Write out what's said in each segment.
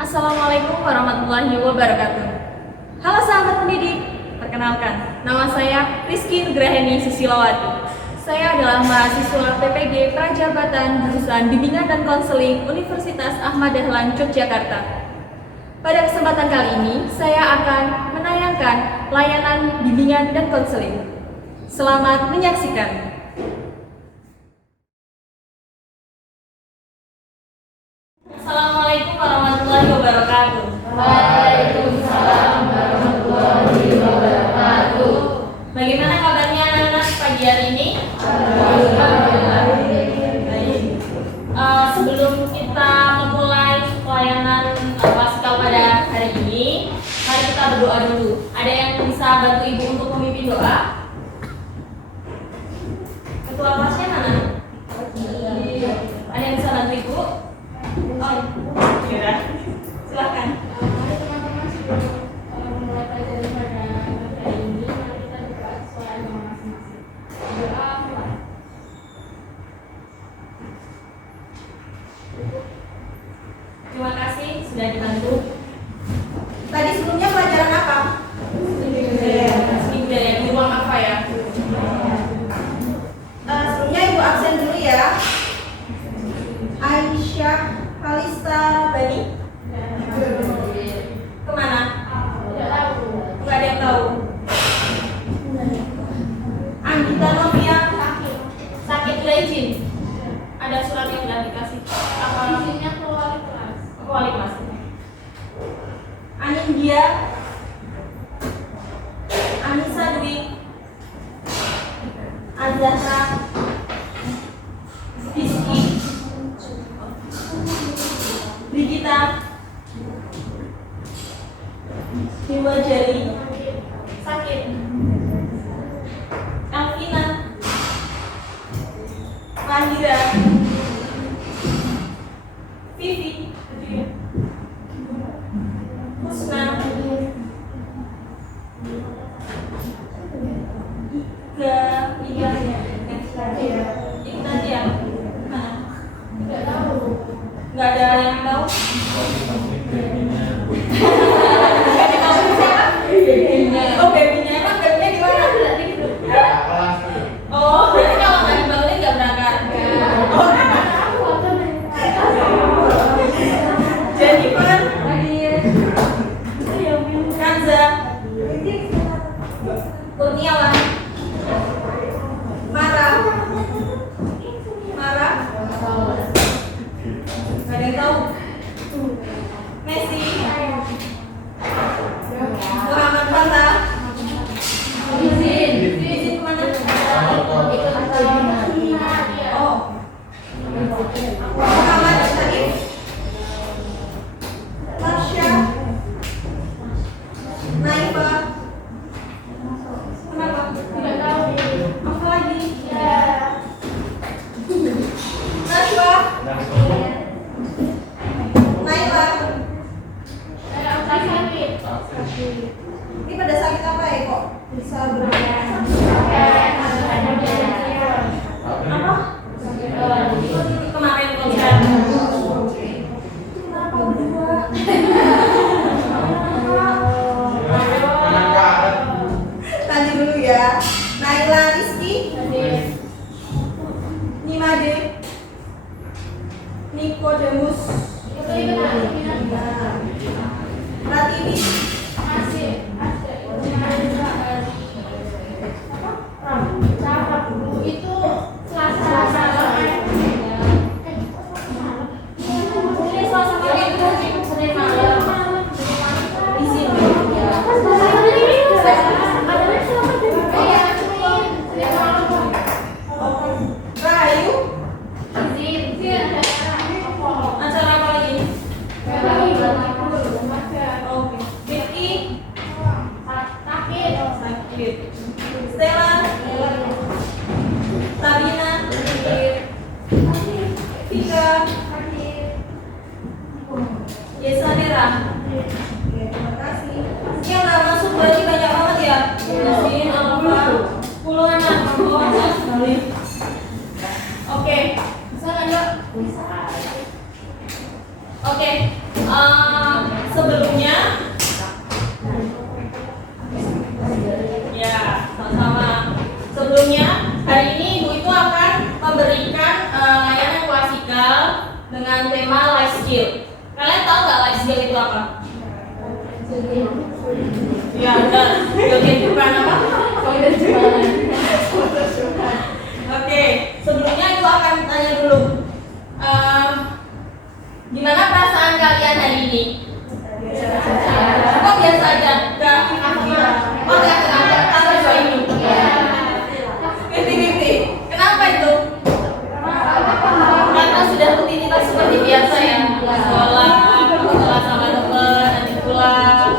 Assalamualaikum warahmatullahi wabarakatuh. Halo sahabat pendidik, perkenalkan, nama saya Rizky Nugraheni Susilawati. Saya adalah mahasiswa PPG Prajabatan jurusan Bimbingan dan Konseling Universitas Ahmad Dahlan Yogyakarta. Pada kesempatan kali ini, saya akan menayangkan layanan bimbingan dan konseling. Selamat menyaksikan. Assalamualaikum warahmatullahi wabarakatuh. Waalaikumsalam warahmatullahi wabarakatuh. Bagaimana kabarnya anak-anak pagi hari ini? Baik. Sebelum kita memulai pelayanan Paskah pada hari ini, mari kita berdoa dulu. Ada yang bisa bantu ibu untuk memimpin doa? Ketua kelasnya mana? Ada yang bisa bantu ibu? Oh, ya. Silakan. Teman-teman sebelum mulai pelajaran pada hari ini, mari kita berdoa sesuai agama masing-masing. Doa mulai. Terima kasih sudah dibantu. Tadi sebelumnya pelajaran apa? Seni budaya di ruang apa ya? Sebelumnya ibu absen dulu ya. Aisyah Kalista Bani kemana? Nggak ada yang tahu. Andita Novia sakit udah izin. Ada surat yang udah dikasih. Apa? Izinnya ke wali kelas. Ke wali kelas. Anindya, Anissa Dwi, Azahra, Rizky, Brigita, Dewa Jari, sakit, Alvina, Mahira, Vivi, Husna, Iga dia, mana? Tidak tahu. Nggak ada yang tahu. Oh, babynya emang babynya di mana? Oh, berarti kalau nggak dibangunin nggak berangkat. Oh, Jennifer, Kanza, Kurniawan, Mara, nggak ada yang tahu. Messi, Muhammad Fata, izin kemana? Oh, Muhammad Syarif, Marsha, Naifa, kenapa? Tidak tahu. Apa lagi? Ya. Najwa, Naila, Sakit. Ini pada sakit apa ya kok bisa berubah? apa? Kemarin konser. Kenapa berdua? Nanti dulu ya. Naila Rizky, Nimade, Nikodemus, Pratiwi, Itu Selasa. Ini Selasa malam. Senin malam. Izin. Rahayu, Acara apa lagi? Oke. Vicky, sakit. Stella, Sabina, Vika, Yesanera. Oke, terima kasih. Ini yang nggak masuk berarti banyak banget ya? Izin, Alfa, 10 anak. Oh, banyak sekali. Oke. Bisa nggak, Dok? Oke. skill itu apa? Ya benar. Joget bukan apa? Oke, sebelumnya aku akan tanya dulu. Gimana perasaan kalian hari ini? Kok biasa aja? Gak? Oh gak kenapa? Tapi so ini. Ngerti. Kenapa itu? Karena sudah rutinitas seperti biasa ya. Sekolah sama teman, nanti pulang.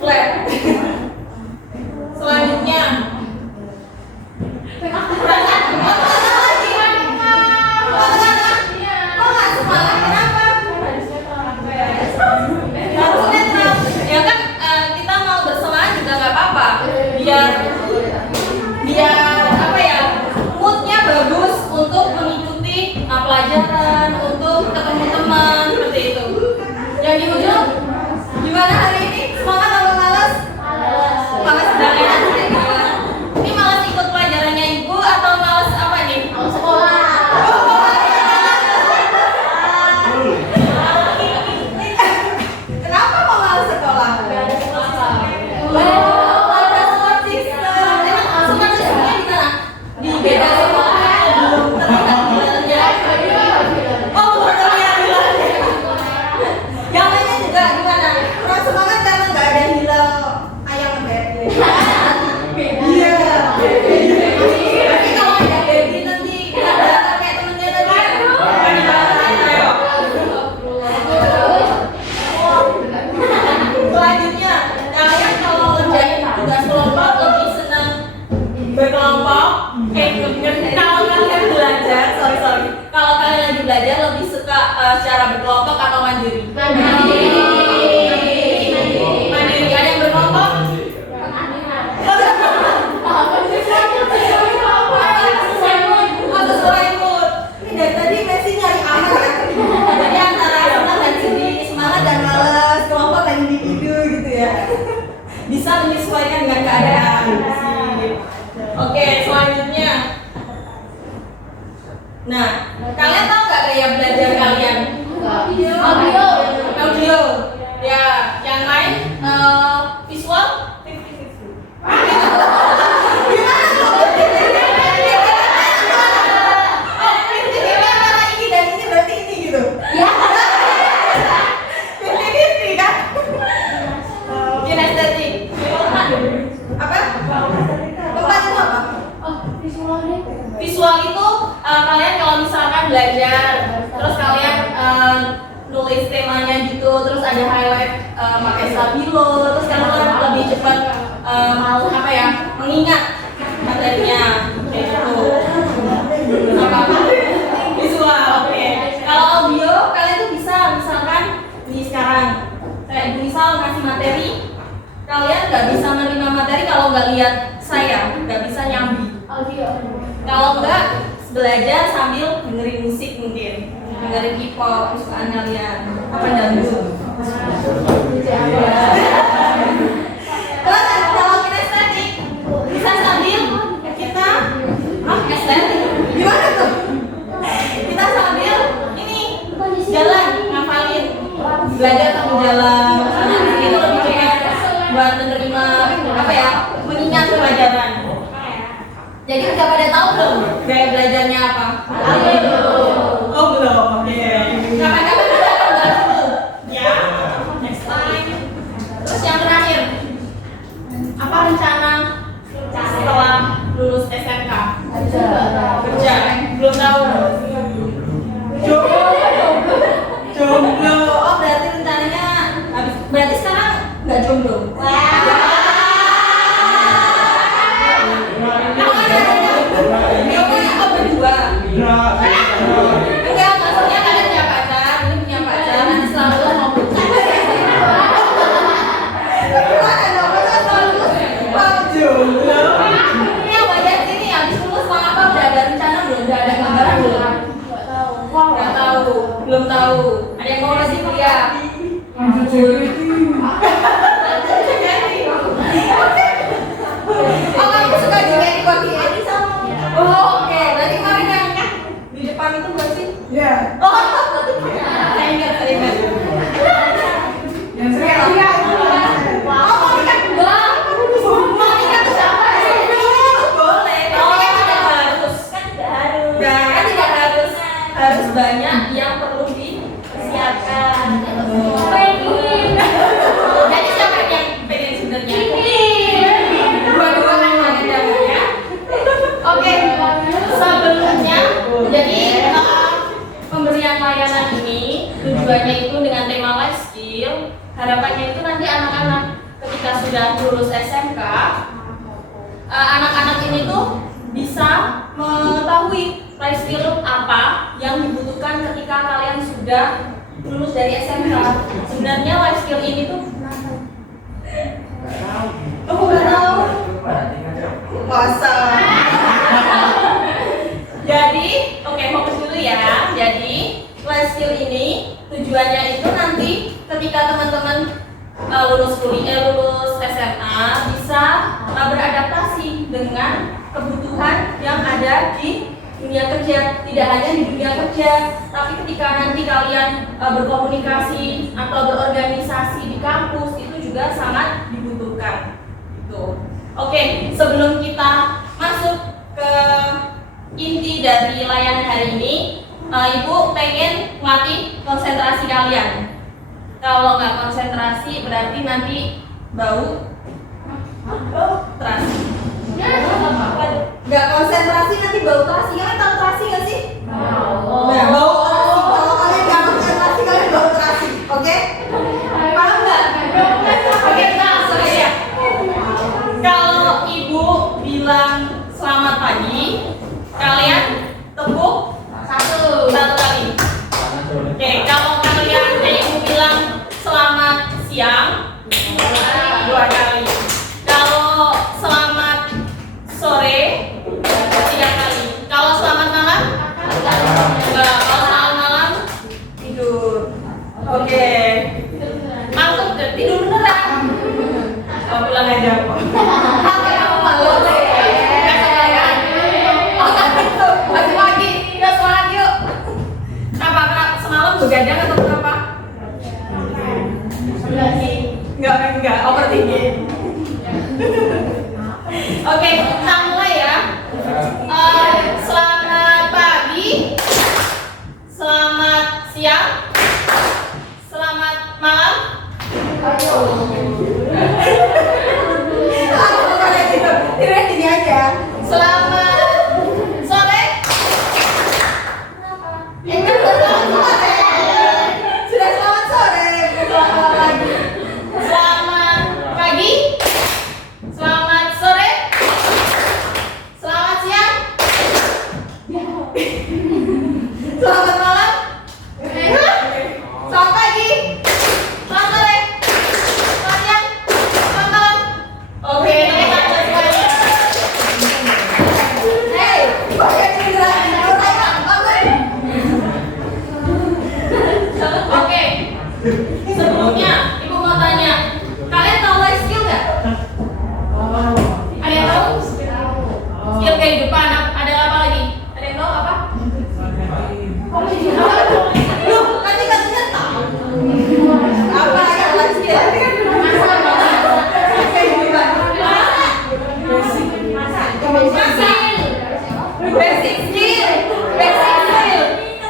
Flat. Selanjutnya. Ya kan kita mau bersemangat juga nggak apa-apa, biar apa ya, moodnya bagus untuk mengikuti pelajaran, untuk ketemu teman seperti itu. Yang di ujung gimana hari ini, semangat atau malas? Malas banget sih. Ini malas ikut pelajarannya ibu atau malas apa nih? Mau sekolah. Kenapa mau malas sekolah? Gak ada sekolah. Ada support system. Emang support systemnya di mana? Di beda sekolah belum terlihat hilalnya. Oh, belum terlihat hilalnya. Yang lainnya juga gimana? Kurang semangat karena nggak ada hilal ayam baby. Iya. Tapi kalau ada baby nanti ada kayak temennya tadi. Ayo. Selanjutnya, kalian kalau ngerjain tugas kelompok lebih senang berkelompok, kalau kalian belajar, kalau kalian lagi belajar lebih suka secara berkelompok atau mandiri? Mandiri. Ada yang berkelompok? Sesuai mood. Ini dari tadi Messi nyari aman ya. Jadi antara senang dan sedih, semangat dan malas, kelompok dan individu gitu ya. Bisa menyesuaikan dengan keadaan. Oke, selanjutnya. Nah, kalian tahu nggak gaya belajar kalian? Audio. Ya, yang lain visual. Gimana tuh? Oh, antara ini dan ini berarti ini gitu. Fifty kan? Kinestetik. Apa? Keempat itu apa? Visual itu kalian kalau misalkan belajar, terus kalian nulis temanya gitu, terus ada highlight pakai stabilo, terus kalian lebih cepat apa ya, mengingat materinya kayak gitu. Apa? Visual, oke. Kalau audio kalian tuh bisa misalkan di sekarang kayak misal ngasih materi, kalian nggak bisa menerima materi kalau nggak lihat saya, nggak bisa nyambi. Kalau nggak belajar sambil dengerin musik mungkin, dengerin K-pop kesukaan kalian, apa dangdut. Terus kalau kinestetik bisa sambil kita estetik. Gimana tuh? Kita sambil ini jalan ngafalin, belajar sambil jalan. Itu lebih cepat buat menerima apa ya, mengingat pelajaran. Jadi udah pada tahu belum gaya belajarnya apa? Oh belum. Oke. Kapan-kapan kita akan bahas itu. Ya. Next time. Terus yang terakhir, apa rencana setelah lulus SMK? Kerja. Belum tahu. Jomblo. Oh berarti rencananya habis. Berarti sekarang nggak jomblo. Kamu berdua. tujuannya itu dengan tema life skill, harapannya itu nanti anak-anak ketika sudah lulus SMK, anak-anak ini tuh bisa mengetahui life skill apa yang dibutuhkan ketika kalian sudah lulus dari SMK. Sebenarnya life skill ini tuh nggak tahu. Masa? Jadi, oke, fokus dulu ya. Jadi, life skill ini tujuannya itu nanti ketika teman-teman lulus SMA bisa beradaptasi dengan kebutuhan yang ada di dunia kerja. Tidak hanya di dunia kerja, tapi ketika nanti kalian berkomunikasi atau berorganisasi di kampus itu juga sangat dibutuhkan. Gitu. Oke, sebelum kita masuk ke inti dari layanan hari ini, Ibu pengen melatih konsentrasi kalian. Kalau nggak konsentrasi berarti nanti bau terasi. Nggak konsentrasi nanti bau terasi. Kalian tahu terasi nggak sih? Oh. Nah, bau terasi. Kalau kalian nggak konsentrasi kalian bau terasi, oke? Paham nggak? Oke, nah, sorry ya. Kalau Ibu bilang selamat pagi, kalian tepuk satu kali. Oke, kalau kalian Ibu bilang selamat siang, dua kali. Kalau selamat sore, tiga kali. Kalau selamat malam, enggak. Kalau selamat malam, tidur. Oke. Masuk ke tidur beneran. Oh, pulang aja. Oke, kamu malu deh. Masih pagi, kita semangat yuk. Apa semalam begadang atau kenapa? Enggak, overthinking. Oke, kita mulai ya. Selamat pagi, selamat siang, selamat malam. Kira gini aja. Selamat sore. Enggak selamat sore. Sudah selamat sore. Selamat pagi. Selamat pagi. Selamat sore. Selamat siang. Selamat malam. Selamat pagi. Selamat sore. Selamat siang. Selamat malam. Oke, kita mulai semuanya. Hey, pakai cendera. Oke. Sebelumnya, Ibu mau tanya, kalian tahu life skill nggak? Ada yang tahu? Skill kehidupan. Ada apa lagi? Ada yang tahu apa? Loh, tadi katanya tahu. Apa yang lagi ya? Basic skill.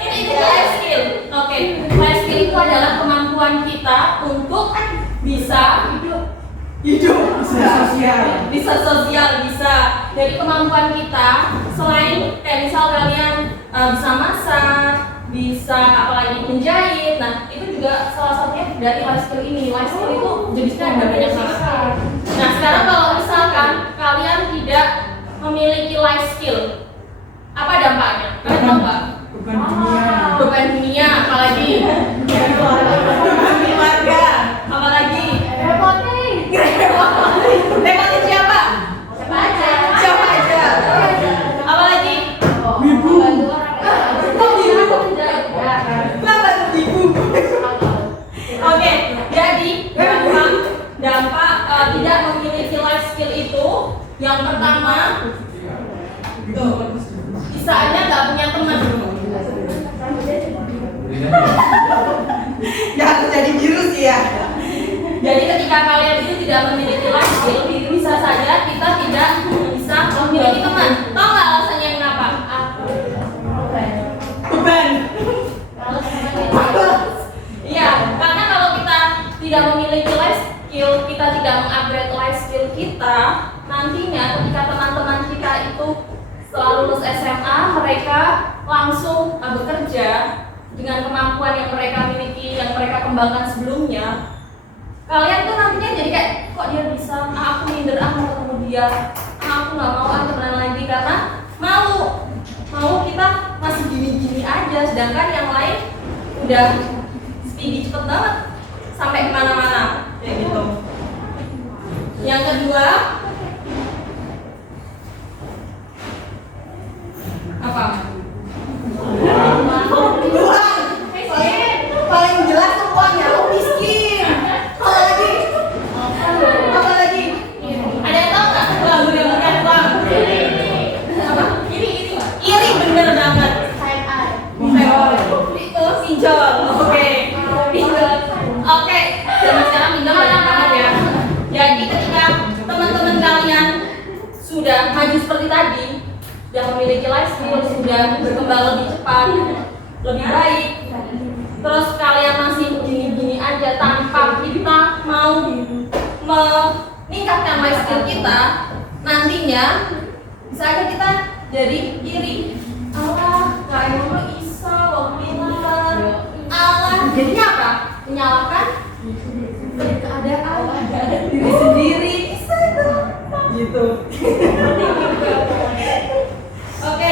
Ini juga life skill. Oke, life skill itu adalah kemampuan kita untuk bisa bisa sosial, bisa. Jadi kemampuan kita selain kayak misal kalian bisa masak, bisa apalagi menjahit. Nah, itu juga salah satunya dari life skill ini. Life skill itu jenisnya ada banyak banget. Nah, sekarang kalau misalkan kalian tidak memiliki life skill, apa dampaknya? Kalian tahu nggak? Beban dunia, apalagi? Keluarga. Apalagi? Repotin. Repotin siapa? Siapa aja? Apalagi? Kenapa ibu? Oke, jadi dampak tidak memiliki life skill itu yang pertama, bisa aja nggak punya teman. Jangan jadi virus ya. Jadi ketika kalian itu tidak memiliki life skill, bisa saja kita tidak bisa memiliki teman. Tahu nggak alasannya kenapa? Beban. Iya, karena kalau kita tidak memiliki life skill, kita tidak mengupgrade life skill kita, nantinya ketika teman-teman kita itu setelah lulus SMA, mereka langsung bekerja, dengan kemampuan yang mereka miliki, yang mereka kembangkan sebelumnya, kalian tuh nantinya jadi kayak, kok dia bisa, aku minder, mau ketemu dia, aku nggak mau temenan lagi karena malu kita masih gini-gini aja, sedangkan yang lain udah speedy cepet banget sampai kemana-mana kayak gitu. Yang kedua apa? Uang. Paling jelas tuh uangnya, lo miskin. Apa lagi? Ada yang tahu nggak lagu yang bukan uang? Apa? Iri bener banget. Itu pinjol. Oke. Pinjol. Oke. Zaman sekarang pinjol banyak banget ya. Jadi ketika teman-teman kalian sudah maju seperti tadi, sudah memiliki life skill, sudah berkembang lebih cepat, lebih baik, terus kalian masih gini-gini aja tanpa kita mau meningkatkan life skill kita, nantinya bisa aja kita jadi iri. Allah, kalian dulu bisa, wah pintar. Allah, jadinya apa? Menyalahkan keadaan diri sendiri. Bisa itu. Gitu. Oke,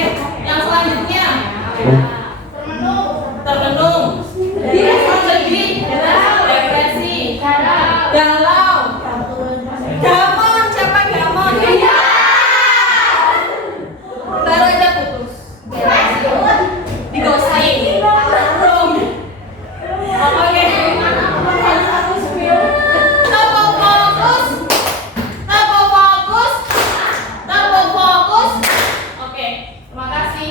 yang selanjutnya termenung, sedih, depresi, galau, gamon, siapa gamon? Baru aja putus, digostain, oke, terfokus. Oke, terima kasih.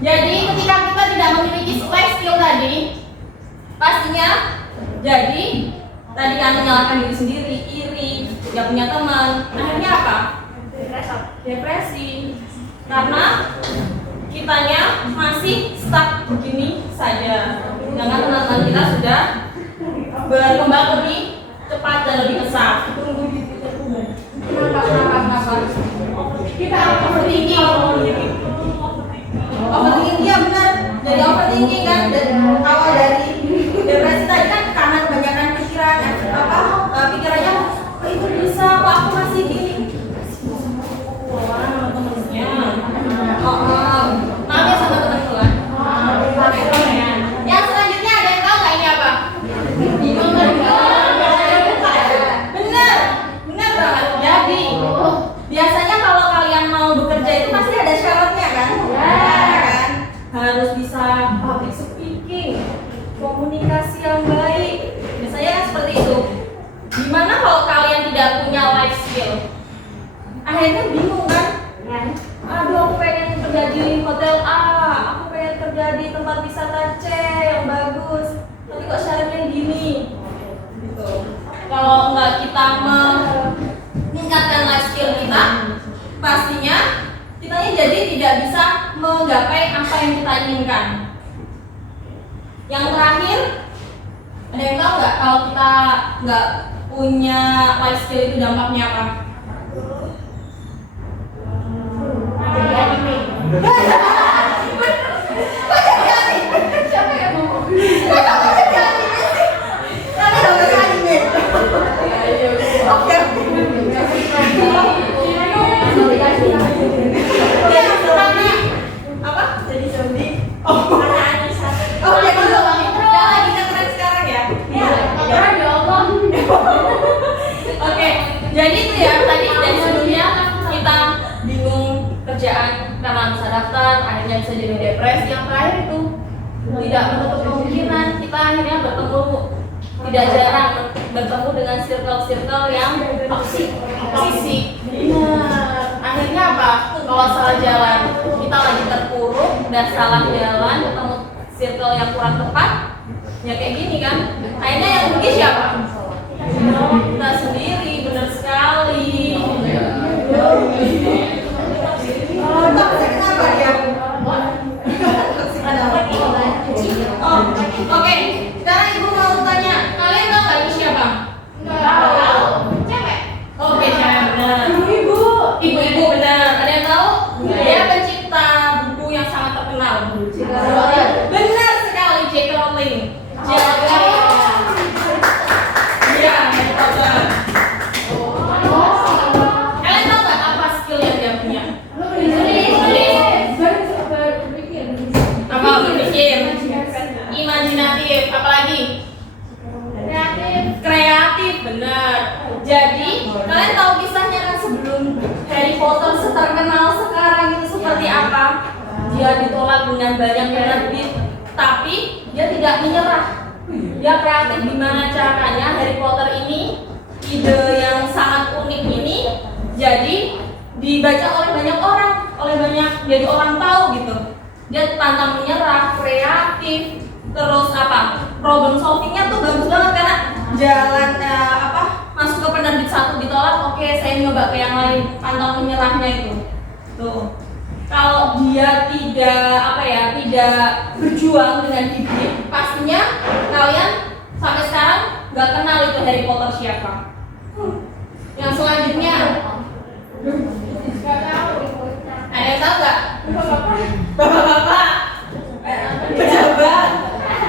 Jadi ketika kita tidak memiliki life skill tadi, pastinya jadi tadi kan menyalahkan diri sendiri, iri, tidak punya teman. Akhirnya apa? Depresi. Karena kitanya masih stuck begini saja. Sedangkan teman-teman kita sudah berkembang lebih cepat dan lebih pesat. Kenapa? Kita overthinking. Overthinking, iya benar. Jadi overthinking kan awal dari depresi tadi kan karena kebanyakan pikiran, pikirannya kok itu bisa, kok aku masih gini. Maaf ya sama teman-teman. Yang selanjutnya ada yang tahu nggak ini apa? Bener banget. Jadi biasanya kalau kalian mau bekerja itu pasti ada syaratnya kan? Kan? Harus bisa public speaking, komunikasi yang baik. Biasanya kan seperti itu. Gimana kalau kalian tidak punya life skill? Akhirnya bingung kan? Aduh, aku pengen kerja di hotel A, aku pengen kerja di tempat wisata C yang bagus, tapi kok syaratnya gini? Gitu. Kalau nggak kita meningkatkan life skill kita, pastinya kitanya jadi tidak bisa menggapai apa yang kita inginkan. Yang terakhir, ada yang tahu nggak kalau kita nggak punya life skill itu dampaknya apa? Jadi anime. Siapa yang mau? Kamu jadi anime sih? Karena udah anime. Oke. Apa? Jadi zombie. Karena Anissa. Oh, jadi zombie. Yang lagi keren sekarang ya? Keren ya Allah. Oke, jadi itu ya tadi dari sebelumnya kita bingung kerjaan karena bisa daftar, akhirnya bisa jadi depresi. Yang terakhir itu tidak menutup kemungkinan kita akhirnya bertemu, tidak jarang bertemu dengan circle-circle yang toksik. Benar. Akhirnya apa? Kalau salah jalan, kita lagi terpuruk, udah salah jalan, ketemu circle yang kurang tepat, ya kayak gini kan? Akhirnya yang rugi siapa? Kita sendiri, benar sekali. Toxic kenapa dia? Oh, oke. Sekarang ibu mau tanya, kalian tahu nggak ini siapa? Tahu. Cewek. Oke, cewek benar. Ibu-ibu benar. Ada yang tahu? Dia pencipta buku yang sangat terkenal. Benar sekali, J.K. Jadi kalian tahu kisahnya kan sebelum Harry Potter terkenal sekarang itu seperti apa? Dia ditolak dengan banyak penerbit, tapi dia tidak menyerah. Dia kreatif gimana caranya Harry Potter ini, ide yang sangat unik ini jadi dibaca oleh banyak orang, jadi orang tahu gitu. Dia pantang menyerah, kreatif, terus problem solvingnya tuh bagus banget karena jalan masuk ke penerbit satu ditolak, oke saya nyoba ke yang lain, pantang menyerahnya itu. Tuh. Kalau dia tidak berjuang dengan gigih, pastinya kalian sampai sekarang nggak kenal itu Harry Potter siapa. Yang selanjutnya, ada yang tahu nggak? Bapak-bapak, pejabat,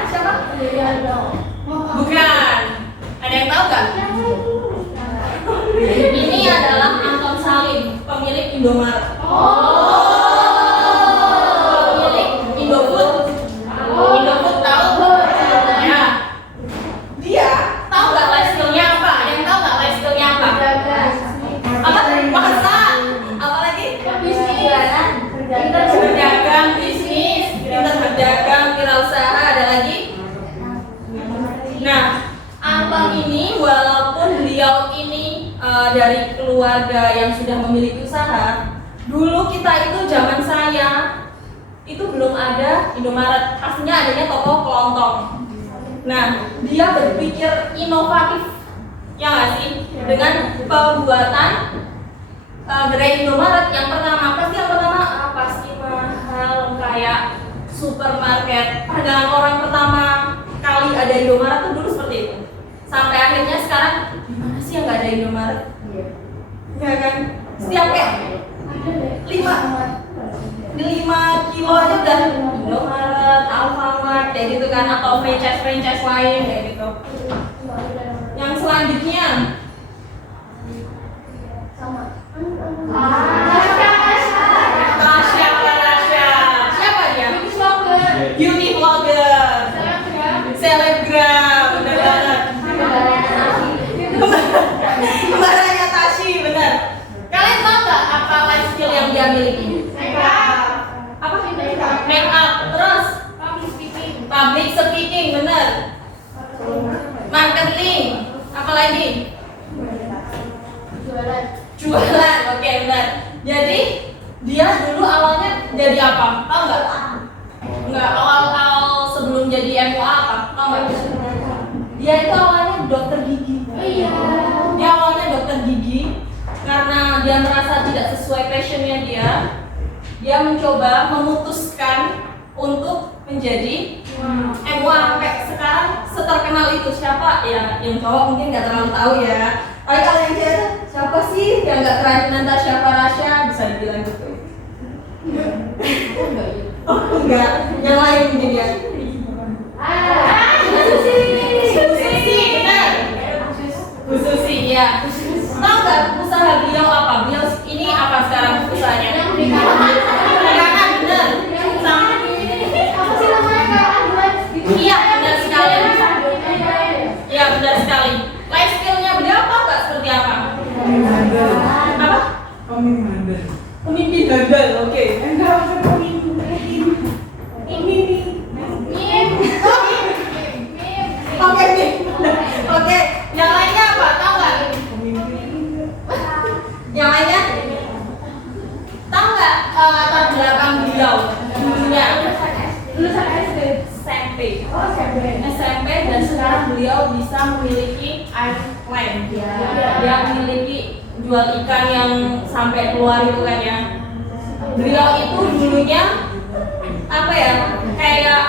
siapa? Bukan. Ada yang tahu nggak? Ini adalah Anton Salim, pemilik Indomaret. Pemilik Indofood. Indofood tahu? Ya. Dia tahu nggak life skill-nya apa? Ada yang tahu nggak life skill-nya apa? Apa? Masak. Apa lagi? Berdagang, bisnis, pintar berdagang, wirausaha. Ada lagi? Nah, Anton ini walaupun beliau ini dari keluarga yang sudah memiliki usaha, dulu kita itu zaman saya itu belum ada Indomaret, pastinya adanya toko kelontong. Nah, dia berpikir inovatif, ya nggak sih, dengan pembuatan gerai Indomaret. Yang pertama pasti mahal kayak supermarket. Pandangan orang pertama kali ada Indomaret tuh dulu seperti itu. Sampai akhirnya sekarang gimana sih yang nggak ada Indomaret? Ya kan? Setiap kayak 5 kilo aja udah Indomaret, Alfamart kayak gitu kan, atau franchise lain kayak gitu. Yang selanjutnya Tasya. Siapa dia? Beauty vlogger. Selebgram. Bener banget. Kembarannya Tashi, bener. Kalian tahu nggak apa life skill yang dia miliki? Apa? Make up. Terus? Public speaking, bener. Marketing. Apa lagi? Jualan. Oke, bener. Jadi dia dulu awalnya jadi apa? Tahu nggak? Nggak, awal sebelum jadi MUA apa? Tahu nggak? Dia itu awalnya dokter gigi. Dia awalnya dokter gigi karena dia merasa tidak sesuai passionnya dia mencoba memutuskan untuk menjadi MUA. Sampai sekarang seterkenal itu. Siapa? Ya, yang cowok mungkin nggak terlalu tahu ya. Tapi kalau yang cewek, siapa sih yang nggak kerajinan Tasya Farasya? Bisa dibilang gitu. Oh enggak, yang lain mungkin ya. Susi, benar. Bu Susi, ya. Tahu nggak usaha beliau apa? Beliau ini apa sekarang usahanya? Pernikahan, benar. Iya, benar sekali. Iya, benar sekali. Life skill-nya beliau apa nggak? Seperti apa? Apa? Pemimpin handal, oke. Oke. Yang lainnya apa? Tahu nggak? Yang lainnya? Tahu nggak latar belakang beliau dulunya? Lulusan SMP. SMP dan sekarang beliau bisa memiliki airline. Dia memiliki jual ikan yang sampai keluar itu kan ya. Beliau itu dulunya kayak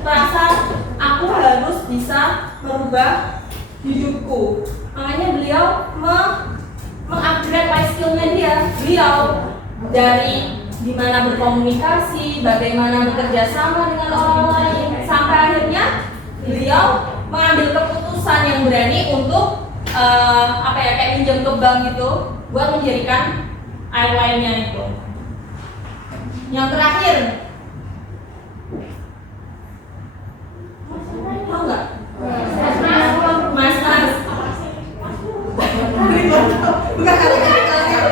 merasa aku harus bisa merubah hidupku. Makanya beliau mengupgrade life skill-nya dia. Beliau dari gimana berkomunikasi, bagaimana bekerja sama dengan orang lain, sampai akhirnya beliau mengambil keputusan yang berani untuk kayak pinjam ke bank gitu buat menjadikan airline-nya itu. Yang terakhir, tahu nggak? Mas. Enggak, ada chemicalnya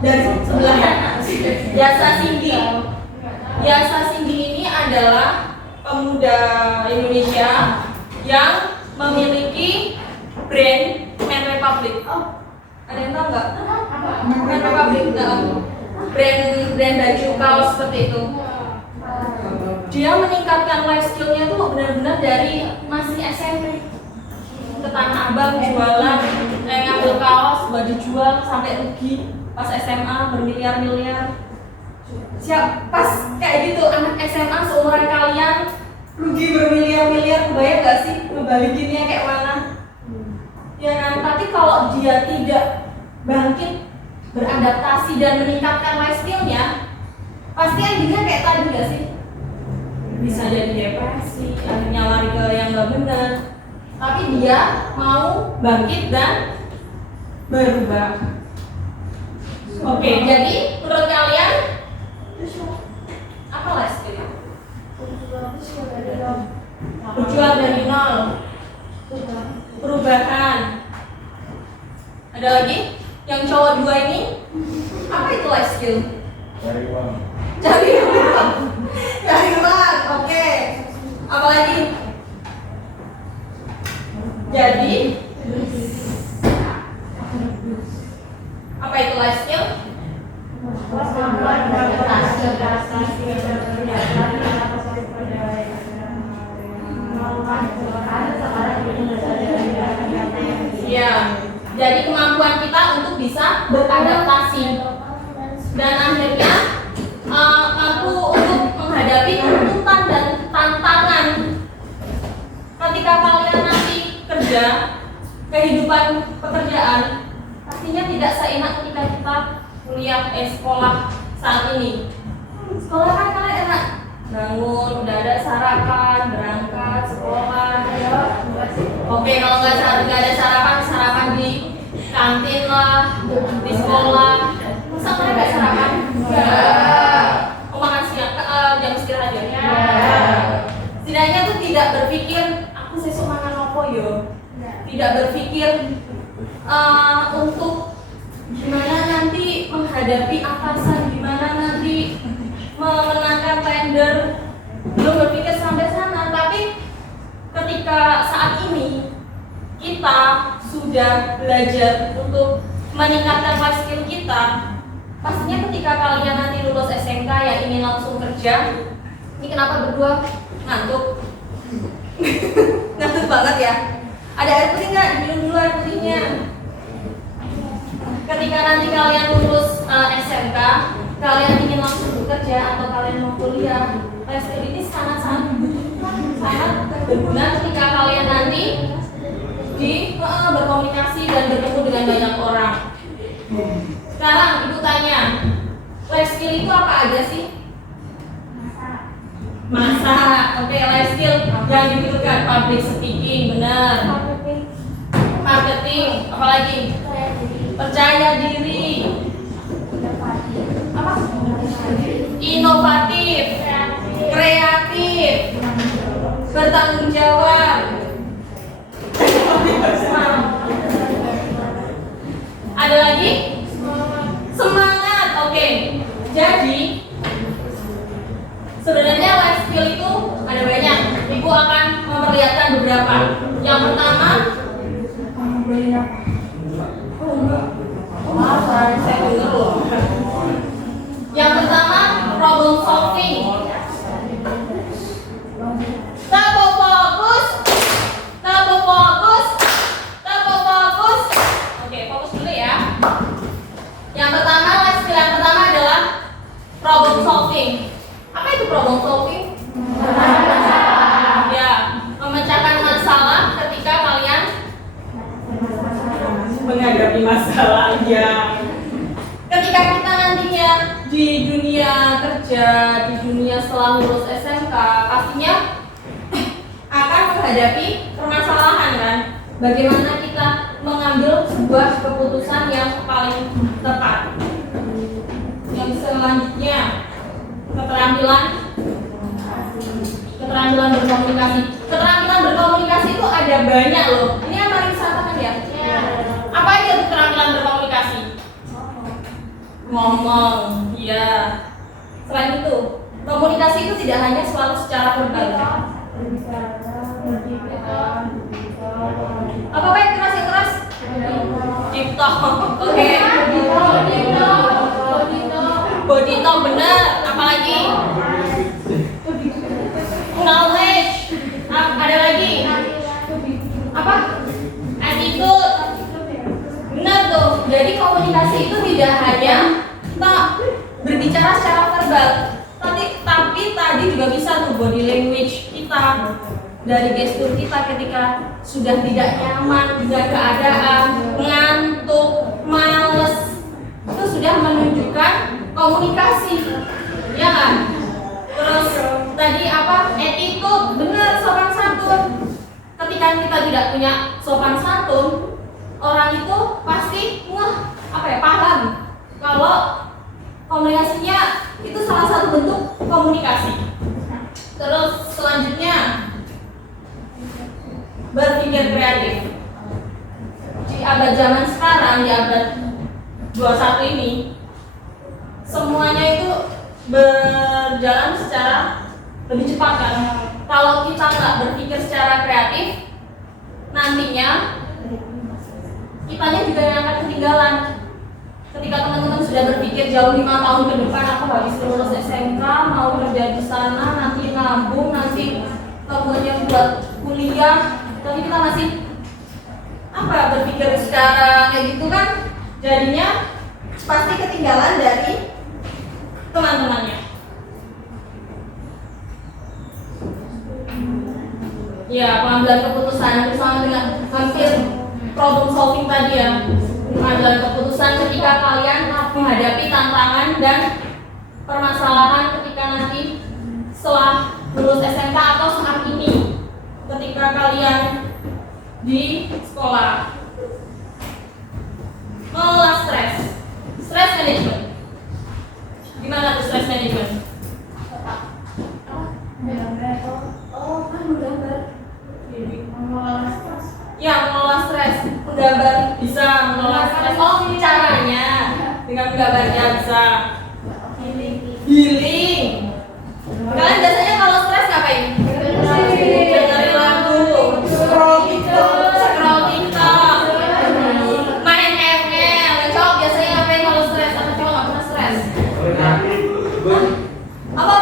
dari sebelahnya. Yasa Singgi. Yasa Singgi ini adalah pemuda Indonesia yang memiliki brand Men Republic. Ada yang tahu nggak? Men Republic, brand baju kaos seperti itu. Dia meningkatkan life skillnya tuh benar-benar dari masih SMP. Ke Tanah Abang jualan, ngambil kaos buat dijual sampai rugi. Pas SMA bermiliar-miliar. Siap, pas kayak gitu anak SMA seumuran kalian rugi bermiliar-miliar, kebayang gak sih ngebalikinnya kayak mana? Ya kan, tapi kalau dia tidak bangkit, beradaptasi dan meningkatkan life skillnya, pasti endingnya kayak tadi gak sih? Bisa jadi depresi, akhirnya lari ke yang gak benar. Tapi dia mau bangkit dan berubah. Oke, jadi menurut kalian apa life skill? Berjuang dari nol. Perubahan. Ada lagi? Yang cowok dua ini apa itu life skill? Cari uang. Cari uang. Cari uang. Oke. Apa lagi? Jadi apa itu life skill? Ya, jadi kemampuan kita untuk bisa beradaptasi dan akhirnya mampu untuk menghadapi tuntutan dan tantangan. Ketika kalian nanti kerja, kehidupan pekerjaan pastinya tidak seenak ketika kita kuliah sekolah saat ini. Sekolah kan kalian enak, bangun, udah ada sarapan, berangkat sekolah. Oke, kalau nggak ada sarapan di kantin lah, di sekolah. Masa kalian nggak sarapan? Nggak. Oh, makan siang, jam istirahat aja. Setidaknya tuh tidak berpikir aku sesuk makan apa yo. Tidak berpikir untuk gimana nanti menghadapi atasan, gimana nanti memenangkan tender, belum berpikir sampai sana. Tapi ketika saat ini kita sudah belajar untuk meningkatkan life skill kita, pastinya ketika kalian nanti lulus SMK yang ingin langsung kerja, ini kenapa berdua ngantuk? Ngantuk banget ya. Ada air putih nggak? Minum dulu air putihnya. Ketika nanti kalian lulus SMK, kalian ingin langsung bekerja atau kalian mau kuliah, life skill ini sangat berguna ketika kalian nanti berkomunikasi dan bertemu dengan banyak orang. Sekarang ibu tanya, life skill itu apa aja sih? Masak. Oke, life skill yang dibutuhkan public speaking, benar. Marketing, apalagi? Percaya diri. Apa? Inovatif, kreatif, bertanggung jawab. Ada lagi? Semangat. Oke. Jadi sebenarnya life skill itu ada banyak. Ibu akan memperlihatkan beberapa. Yang pertama, yang pertama problem solving. Tapo fokus. Oke, fokus dulu ya. Yang pertama, life skill yang pertama adalah problem solving. Apa itu problem solving? Ya, memecahkan masalah ketika kalian menghadapi masalah. Ya. Ketika kita nantinya di dunia kerja, di dunia setelah lulus SMK, pastinya akan menghadapi permasalahan kan. Bagaimana kita mengambil sebuah keputusan yang paling tepat. Yang selanjutnya, keterampilan berkomunikasi. Keterampilan berkomunikasi itu ada banyak loh. Ini yang paling sama kan ya? ngomong, ya. Selain itu, komunikasi itu tidak hanya selalu secara verbal. Apa yang keras? TikTok, oke. Body talk benar. Apalagi? Knowledge. Ada lagi? Apa? Attitude. Benar tuh. Jadi komunikasi itu tidak hanya kita berbicara secara verbal, tapi tadi juga bisa tuh body language kita, dari gestur kita ketika sudah tidak nyaman dengan keadaan, ngantuk, males, itu sudah menunjukkan komunikasi, ya kan? Terus tadi apa? Attitude, benar, sopan santun. Ketika kita tidak punya sopan santun, orang itu pasti paham kalau komunikasinya itu salah satu bentuk komunikasi. Terus selanjutnya berpikir kreatif. Di abad zaman sekarang, di abad 21 ini, semuanya itu berjalan secara lebih cepat kan. Kalau kita nggak berpikir secara kreatif, nantinya kitanya juga yang akan ketinggalan. Ketika teman-teman sudah berpikir jauh 5 tahun ke depan, aku habis lulus SMK, mau kerja di sana, nanti nabung, nanti kemudian buat kuliah, tapi kita masih berpikir secara kayak gitu kan, jadinya pasti ketinggalan dari teman-temannya. Ya, pengambilan keputusan bersama dengan hampir problem solving tadi ya. Pengambilan keputusan ketika kalian menghadapi tantangan dan permasalahan ketika nanti setelah lulus SMK atau saat ini ketika kalian di sekolah. Mengelola stress management. Gimana tuh stress management? Ya, mengelola stres, menggambar bisa mengelola stres. Caranya dengan menggambarnya bisa healing. Kalian biasanya kalau stres ngapain? Dengerin lagu, scroll TikTok, main ML. Cowok biasanya ngapain kalau stres? Atau cowok nggak pernah stres? Apa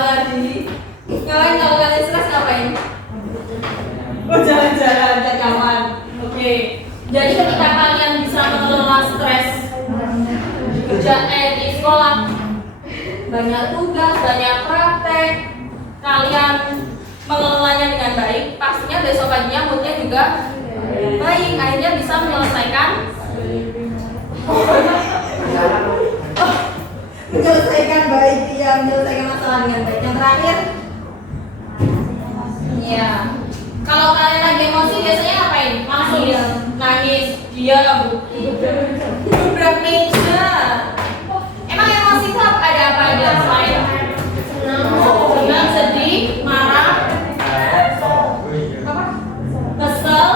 lagi? Ngapain kalau kalian stres ngapain? Jalan-jalan, cari aman. Oke. Jadi ketika kalian bisa mengelola stres di sekolah, banyak tugas, banyak praktek, kalian mengelolanya dengan baik, pastinya besok paginya moodnya juga baik, akhirnya bisa menyelesaikan menyelesaikan masalah dengan baik. Yang terakhir, ya, kalau kalian lagi emosi biasanya ngapain? Langsung nangis, diam, gebrak meja. Emang emosi itu ada apa aja selain senang, sedih, marah, kesel?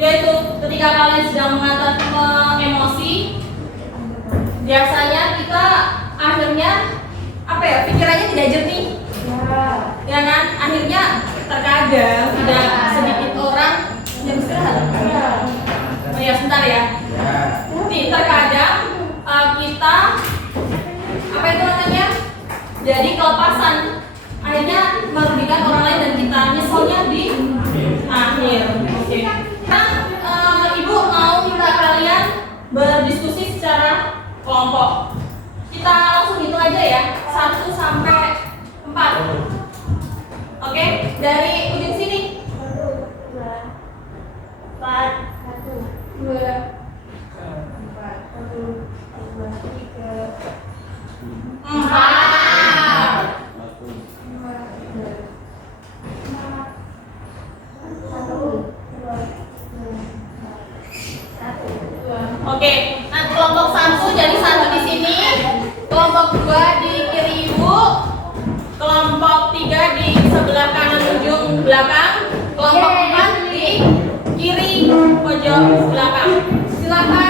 Yaitu ketika kalian sedang mengatasi emosi, biasanya kita akhirnya pikirannya tidak jernih, ya kan? Akhirnya terkadang tidak sedikit orang yang istirahat. Oh ya, sebentar ya. Nih, terkadang kita itu namanya jadi kelepasan, akhirnya merugikan orang lain dan kita nyeselnya di akhir. Oke. Nah, ibu mau minta kalian berdiskusi secara kelompok. Kita langsung hitung aja ya, 1 sampai 4. Oke, dari ujung sini. 4, 1, 2, 4. Oke, nah kelompok 1 jadi 1 di sini, kelompok 2 di kiri ibu, kelompok 3 di sebelah kanan ujung belakang, kelompok 4 di kiri pojok belakang. Silakan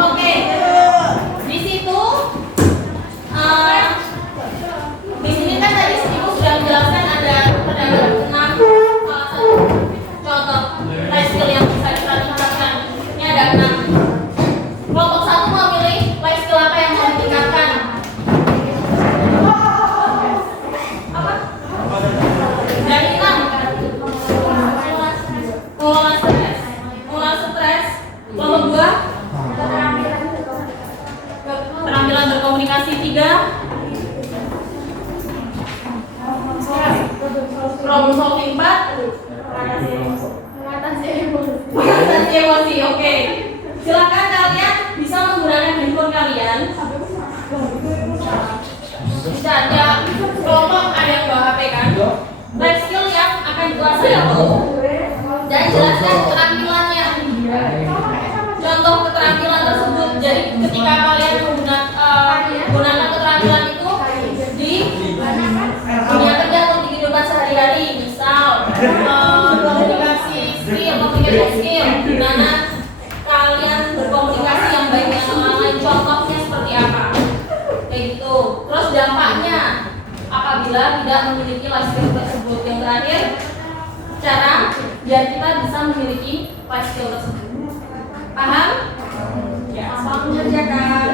Oke, di situ, di sini kan tadi ibu sudah menjelaskan ada terdapat 6 salah satu contoh life skill yang bisa kita tingkatkan. Ini ada 6. Kelompok 1 mau pilih life skill apa yang mau ditingkatkan? Apa? Dari 6. Mengelola stres. Mengelola stres. Kelompok 2. Keterampilan berkomunikasi. 3. Problem solving. 4. Mengatasi emosi. Oke. Silakan kalian bisa menggunakan handphone kalian. Bisa ada kelompok, ada yang bawa HP kan. Life skill yang akan dikuasai itu dan jelaskan keterampilannya. Contoh keterampilan tersebut. Jadi ketika kalian menggunakan keterampilan itu di dunia kerja atau di kehidupan sehari-hari, misal komunikasi skill, di mana kalian berkomunikasi yang baik dengan orang lain, contohnya seperti apa, kayak gitu. Terus dampaknya apabila tidak memiliki life skill tersebut. Yang terakhir, cara biar kita bisa memiliki life skill tersebut. Paham? Ya, selamat mengerjakan.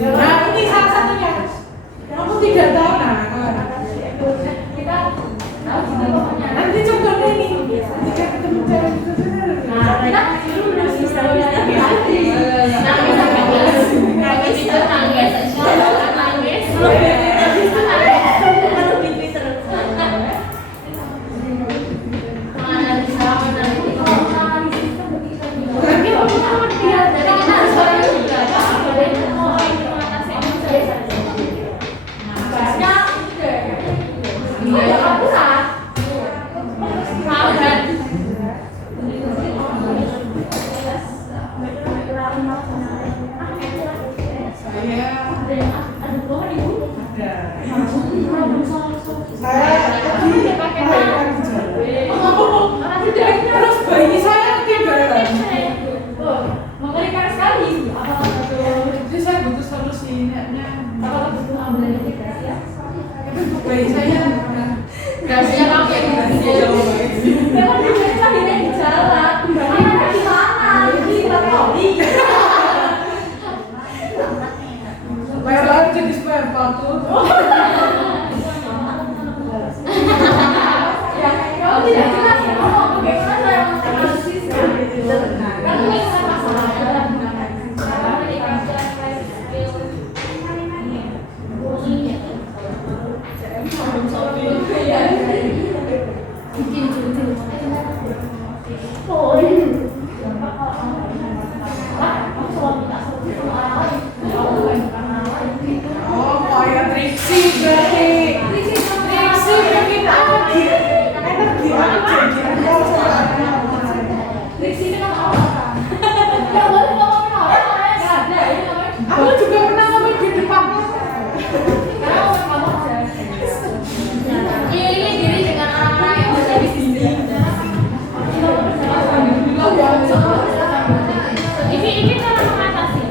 Nah, ini salah satunya. Aku tidak tahu. Nanti coba ini. Jika ketemu cewek itu terus bayi saya ketinggalan. Mengerikan sekali. Jadi saya butuh solusinya. Tapi untuk bayi saya Rasanya kamu yang jauh banget sih. Memang dia lahirnya di jalan. Lahirnya di mana? Di Bali. Bayar lagi jadi spare part tuh. Kamu tidak jelas ngomong bagaimana saya menganalisis kan ini kan masalah Oh, kayak Trixie berarti. Trixie bikin energi aja gitu. Triksi itu nama orang. Ya boleh ngomongin orang nggak ada ini namanya. Aku juga pernah ngomong di depan. Karena orang kamu aja. Iringi diri dengan orang-orang yang bisa di sini. Ini cara mengatasi.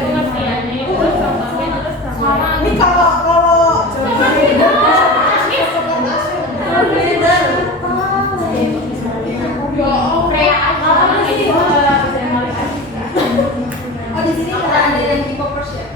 Pengertiannya itu contohnya terus sama. Ini kalau Oh di sini ada yang K-popers ya?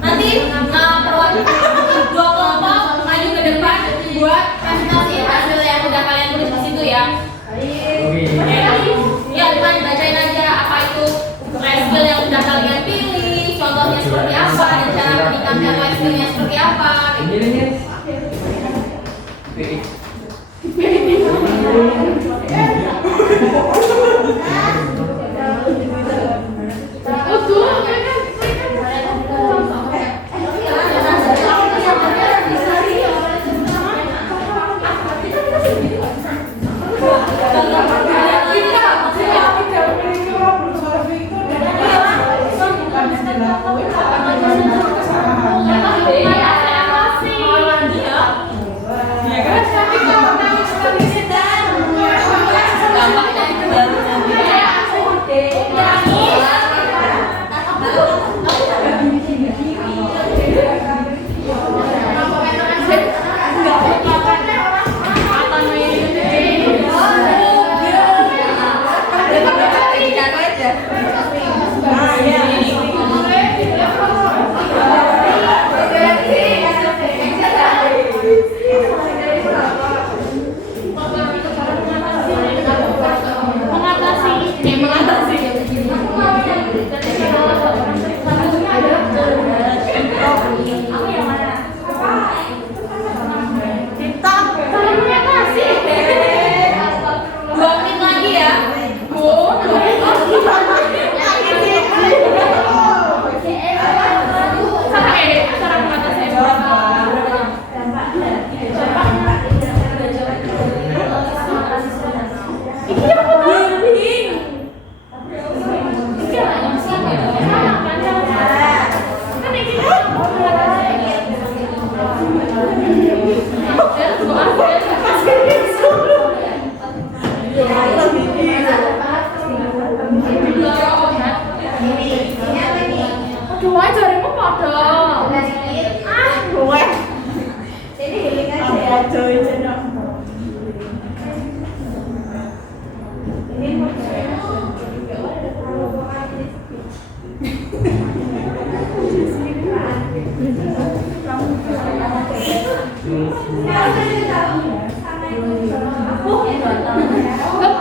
Nanti perwakilan dua kelompok maju ke depan buat presentasi hasil yang udah kalian tulis di situ ya. Ya, depan bacain aja apa itu life skill yang udah kalian pilih, contohnya seperti apa, dan cara meningkatkan life skillnya seperti apa. Mengatasi Aduh, aja jarimu pada. Gue. Jadi healing aja ya. Joy channel.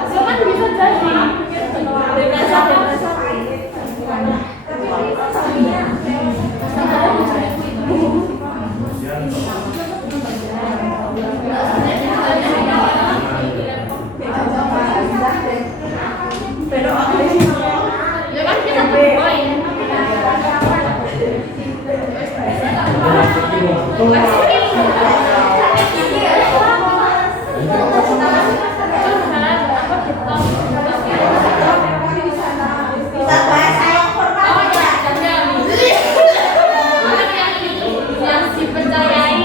Cuman bisa jadi. Ya kan kita bermain. Yang si percayai.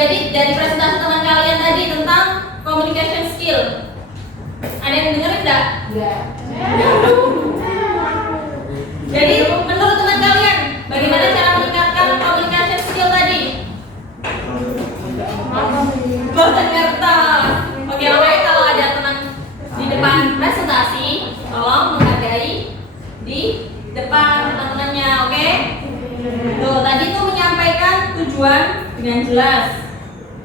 Jadi dari presentasi teman kalian tadi tentang communication skill, ada yang dengerin nggak? Enggak. Jadi menurut teman kalian, bagaimana cara meningkatkan communication skill tadi? Boten ngertos. Oke, kalau ada teman di depan presentasi, tolong menghargai di depan teman-temannya, oke? Tuh, tadi tuh menyampaikan tujuan dengan jelas.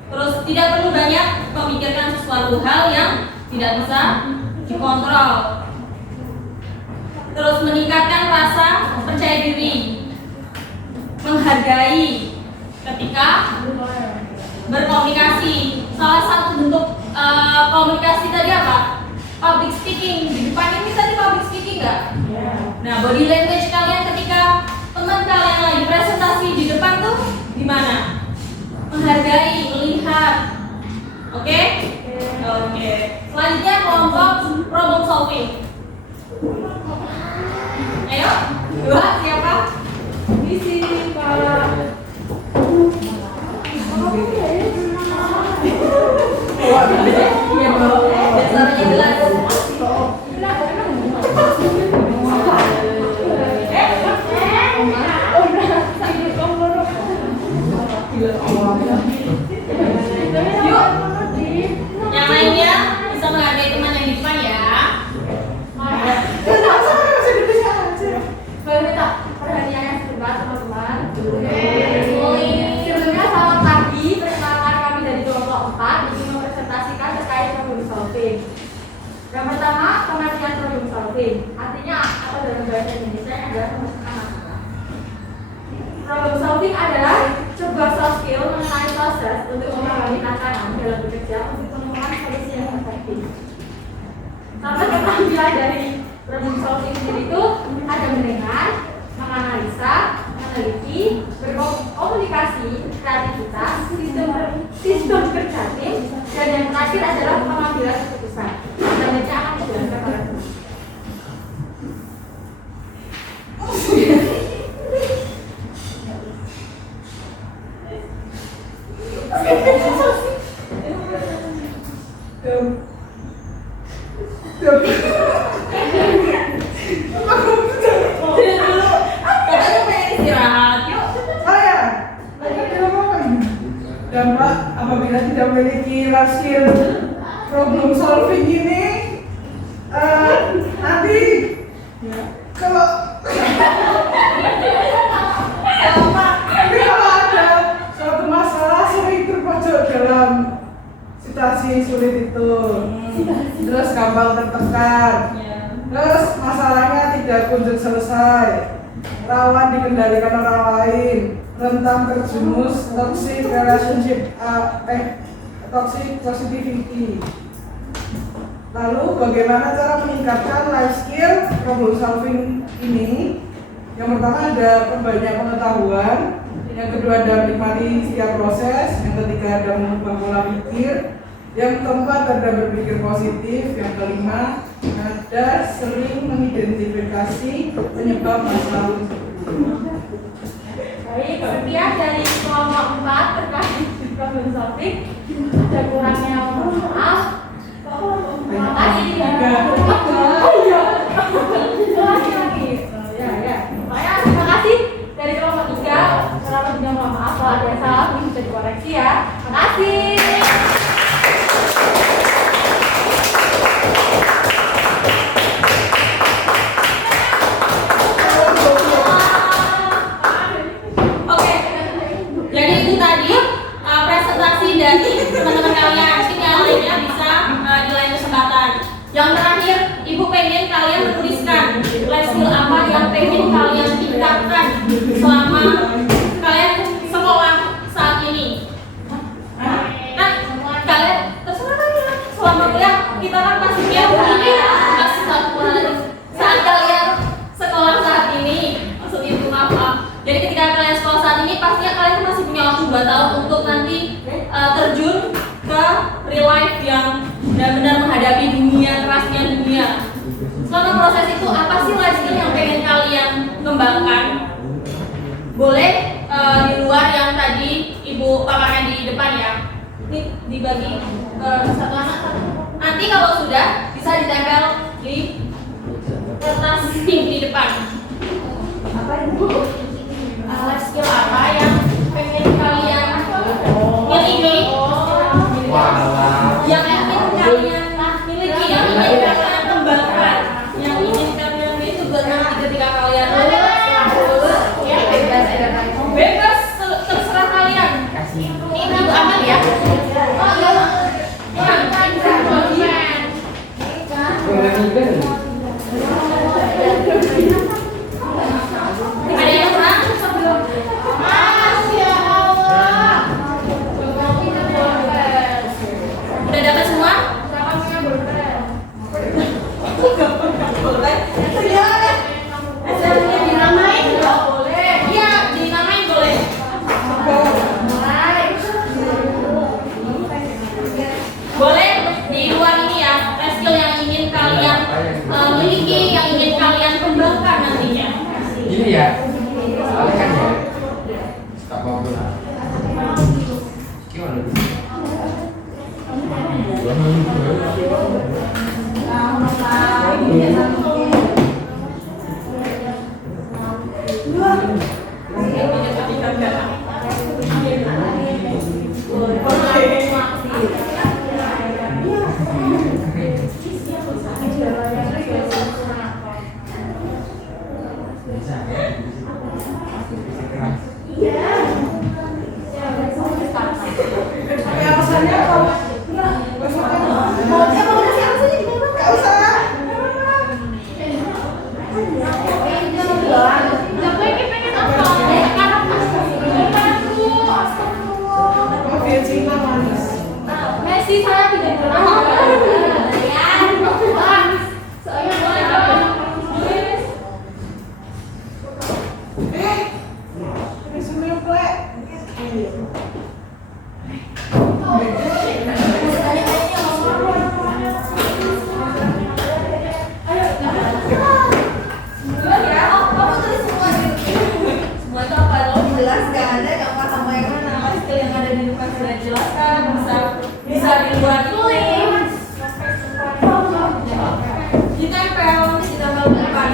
Terus tidak perlu banyak memikirkan sesuatu hal yang tidak bisa dikontrol. Terus meningkatkan rasa percaya diri, menghargai ketika berkomunikasi. Salah satu bentuk komunikasi tadi apa? Public speaking. Di depan ini tadi public speaking nggak? Nah, body language kalian ketika teman kalian lagi presentasi di depan tuh gimana? Menghargai, melihat. Oke? Oke. Selanjutnya kelompok problem solving. Ayo, dua siapa? Di sini Pak. Iya dong. Suaranya jelas. Yuk, yang lainnya bisa menghargai teman yang di depan ya. Boleh minta perhatiannya sebentar teman-teman. Sebelumnya selamat pagi, perkenalkan kami dari kelompok 4 ingin mempresentasikan terkait problem solving. Yang pertama, pengertian problem solving. Artinya atau dalam bahasa Indonesia adalah memecahkan masalah. Problem solving adalah sebuah soft skill mengenai proses untuk memahami tantangan dalam bekerja untuk menemukan solusi yang efektif. Sampai keterampilan dari problem solving sendiri itu ada mendengar, menganalisa, meneliti, berkomunikasi, kreativitas, sistem kerja tim, dan yang terakhir adalah pengambilan keputusan. Selanjutnya akan dijelaskan oleh teman. Katanya pengen istirahat. Yuk. Dampak apabila tidak memiliki life skill problem solving ini nanti kalau nanti kalau ada suatu masalah sering terpojok dalam situasi sulit itu, terus gampang tertekan, terus masalahnya tidak kunjung selesai, rawan dikendalikan orang lain, rentan terjerumus toxic relationship toxic positivity. Lalu bagaimana cara meningkatkan life skill problem solving ini? Yang pertama ada perbanyak pengetahuan, yang kedua ada menikmati setiap proses, yang ketiga ada mengubah pola pikir, yang keempat ada berpikir positif, yang kelima ada sering mengidentifikasi penyebab masalah tersebut. Baik, sekian dari kelompok 4 terkait problem solving. Ada kurangnya mohon maaf. Terima kasih. Oh iya. Lagi. Ya. Makanya terima kasih dari kelompok 3. Selamat juga mohon maaf kalau ada yang salah bisa dikoreksi ya. Terima kasih. Oke. Jadi itu tadi presentasi dari teman-teman kalian. Yang lainnya bisa di lain kesempatan. Yang terakhir, Ibu pengen kalian menuliskan life skill apa yang pengen kalian tingkatkan selama kalian sekolah saat ini. Nah, kalian terserah kalian. Selama kuliah kita kan masih masih saat kalian sekolah saat ini, maksud Ibu maaf. Jadi ketika kalian sekolah saat ini pastinya kalian masih punya waktu 2 tahun untuk nanti terjun ke real life yang benar-benar menghadapi dunia kerasnya dunia. Selama proses itu apa sih life skill yang pengen kalian kembangkan? Boleh di luar yang tadi Ibu paparkan di depan ya. Ini dibagi satu anak satu. Nanti kalau sudah bisa ditempel di Ada yang kurang? Udah dapat semua? Dinamain nggak boleh. Iya, dinamain boleh. Boleh di luar ini ya, skill yang ingin kalian miliki, yang ingin kalian kembangkan nantinya. Ini ya, soalnya kan ya, tak mau pulang. Gimana? Messi saya tidak pernah. Soalnya boleh dong. Semua itu apa lo jelaskan, ada yang apa sama yang mana, apa skill yang ada di depan sudah jelaskan, bisa di luar tulis, ditempel, nanti ditempel di depan.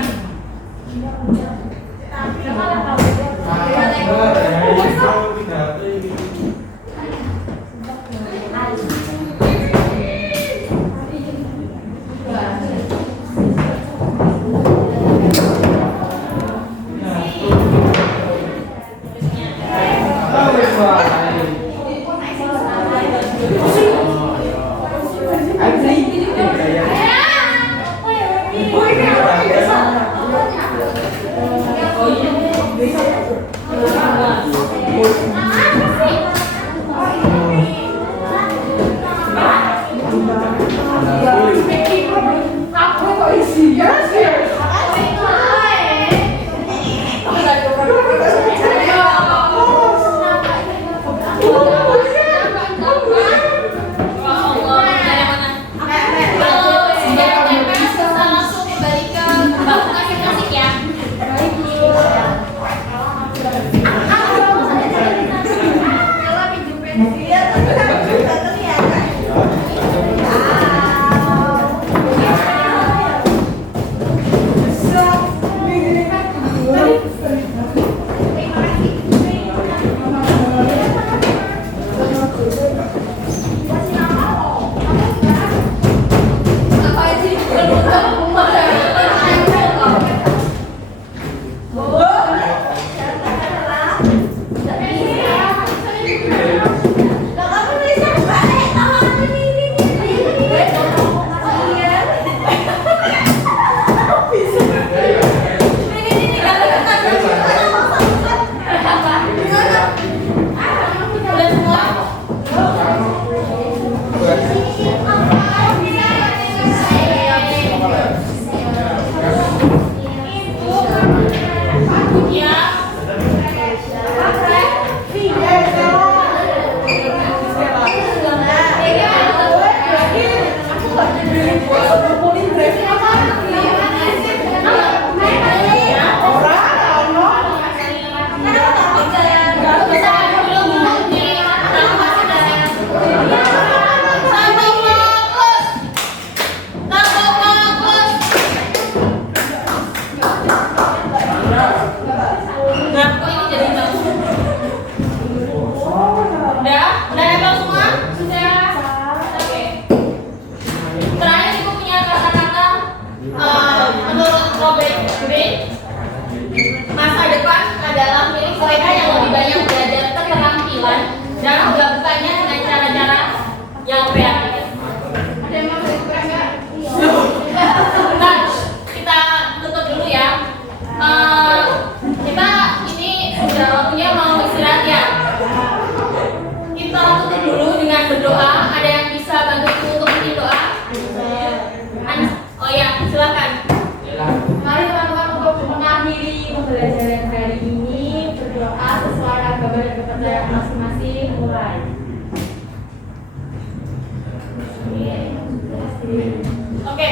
Ada yang mau saya kurang nggak? silakan. Mari teman-teman untuk mengakhiri pembelajaran hari ini berdoa sesuai agama dan kepercayaan masing-masing. Mulai. Oke,